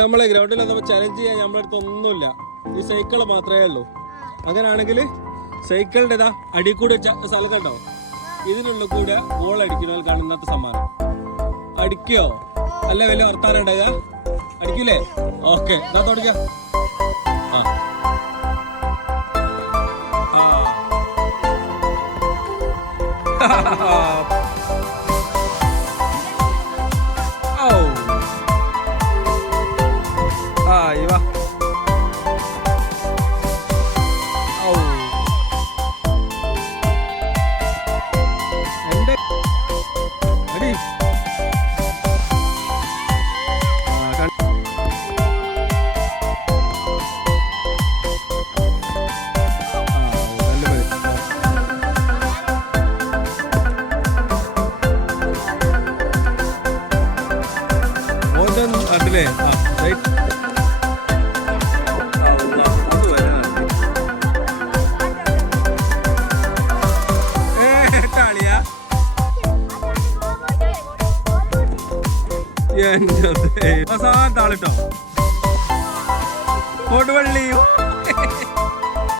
നമ്മളെ ഗ്രൗണ്ടിലൊക്കെ ചലഞ്ച് ചെയ്യാൻ നമ്മളെ അടുത്ത് ഒന്നുമില്ല, ഈ സൈക്കിൾ മാത്രമേ ഉള്ളൂ. അങ്ങനെയാണെങ്കിൽ സൈക്കിളിന്റെ അടി കൂടെ സ്ഥലം കണ്ടോ, ഇതിനുള്ള കൂടെ ബോൾ അടിക്കുന്നവർക്കാണ് ഇന്നത്തെ സമ്മാനം. അടിക്കോ അല്ല വലിയ വർത്താനം ഉണ്ടാകുക? അടിക്കൂലേ? ഓക്കെ, എന്നാ തുടങ്ങിയ. അതിലേ അവസാനത്താളിട്ടോ കൊടുവള്ളി